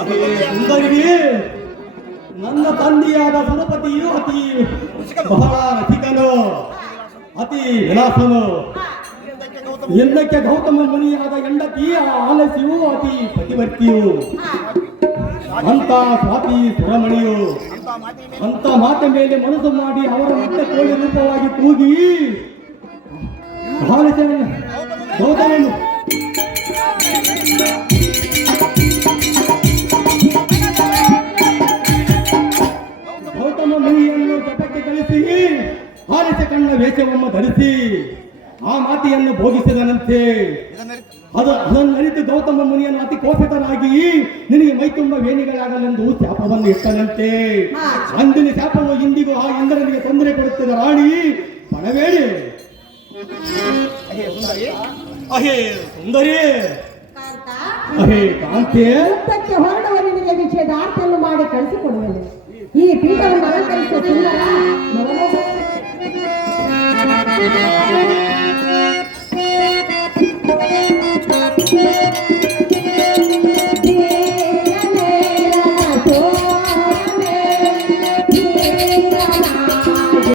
ಅದೇ ಸುಂದರಿ, ನನ್ನ ತಂದೆಯಾದ ಸುರಪತಿಯು ಬಹಳ ರಸಿಕನು, ಅತಿ ವಿಲಾಸನು. ಎಂದಕ್ಕೆ ಗೌತಮ ಮುನಿಯಾದ ಹೆಂಡತಿ ಆಲಸ್ಯವು ಅತಿ ಪತಿವರ್ತಿಯು, ಅಂತ ಸ್ವಾತಿ ಸುರಮಣಿಯು. ಅಂತ ಮಾತೆ ಮೇಲೆ ಮನಸ್ಸು ಮಾಡಿ ಅವರ ಮತ್ತೆ ಕೋಳಿ ರೂಪವಾಗಿ ಕೂಗಿ ಗೌತಮನು ಗೌತಮ ಮುನಿಯನ್ನು ಜಪಕ್ಕೆ ಕಳಿಸಿ ಹಾರಿಸ ಕಣ್ಣ ವೇಷವನ್ನು ಧರಿಸಿ ಆ ಮಾತೆಯನ್ನು ಭೋಗಿಸಿದನಂತೆ. ಅದನ್ನರಿತು ಗೌತಮ ಮುನಿಯನ್ನು ಅತಿ ಕೋಪಿತನಾಗಿ ನಿನಗೆ ಮೈ ತುಂಬ ವೇಣಿಗಳಾಗಲೆಂದು ಶಾಪವನ್ನು ಇಟ್ಟನಂತೆ. ಅಂದಿನ ಶಾಪವು ಇಂದಿಗೂ ಆ ಇಂದ್ರನಿಗೆ ತೊಂದರೆ ಕೊಡುತ್ತಿದ್ದ ರಾಣಿ ಪಣವೇಡಿ. ಅಹೇ ಸುಂದರಿ, ಅಹೇ ಕಾಂತೆ, ಹೊರಡುವ ನಿನಗೆ ನಿಷೇಧಾರ್ಥವನ್ನು ಮಾಡಿ ಕಳಿಸಿಕೊಡುವನು. ಈ ಪೀಠವನ್ನು ಅಲಂಕರಿಸುವ ಸುಂದರ